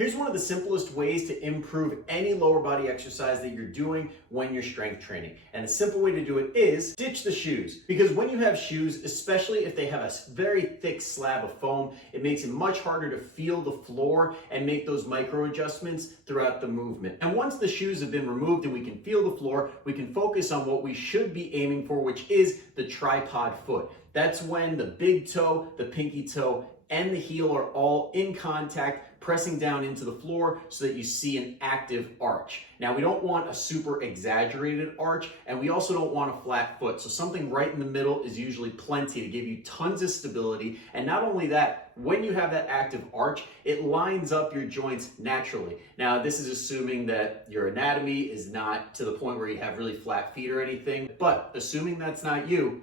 Here's one of the simplest ways to improve any lower body exercise that you're doing when you're strength training. And the simple way to do it is ditch the shoes. Because when you have shoes, especially if they have a very thick slab of foam, it makes it much harder to feel the floor and make those micro adjustments throughout the movement. And once the shoes have been removed and we can feel the floor, we can focus on what we should be aiming for, which is the tripod foot. That's when the big toe, the pinky toe, and the heel are all in contact, pressing down into the floor so that you see an active arch. Now, we don't want a super exaggerated arch, and we also don't want a flat foot. So something right in the middle is usually plenty to give you tons of stability. And not only that, when you have that active arch, it lines up your joints naturally. Now, this is assuming that your anatomy is not to the point where you have really flat feet or anything, but assuming that's not you,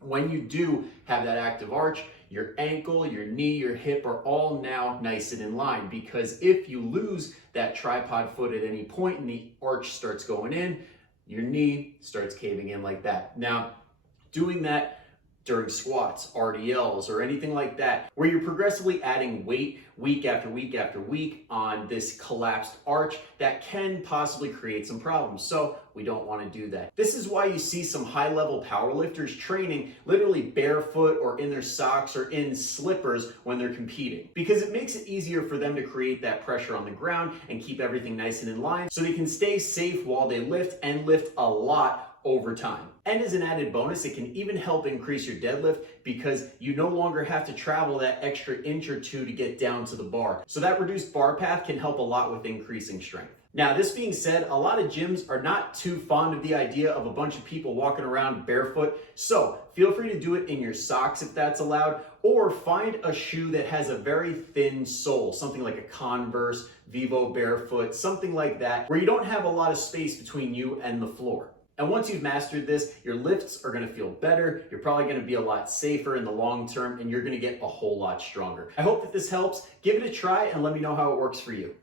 when you do have that active arch, your ankle, your knee, your hip are all now nice and in line, because if you lose that tripod foot at any point and the arch starts going in, your knee starts caving in like that. Now, doing that during squats, RDLs, or anything like that, where you're progressively adding weight week after week after week on this collapsed arch, that can possibly create some problems. So we don't want to do that. This is why you see some high-level powerlifters training literally barefoot or in their socks or in slippers when they're competing, because it makes it easier for them to create that pressure on the ground and keep everything nice and in line so they can stay safe while they lift and lift a lot over time. And as an added bonus, it can even help increase your deadlift because you no longer have to travel that extra inch or two to get down to the bar. So that reduced bar path can help a lot with increasing strength. Now, this being said, a lot of gyms are not too fond of the idea of a bunch of people walking around barefoot. So feel free to do it in your socks if that's allowed, or find a shoe that has a very thin sole, something like a Converse, Vivo Barefoot, something like that, where you don't have a lot of space between you and the floor. And once you've mastered this, your lifts are gonna feel better, you're probably gonna be a lot safer in the long term, and you're gonna get a whole lot stronger. I hope that this helps. Give it a try and let me know how it works for you.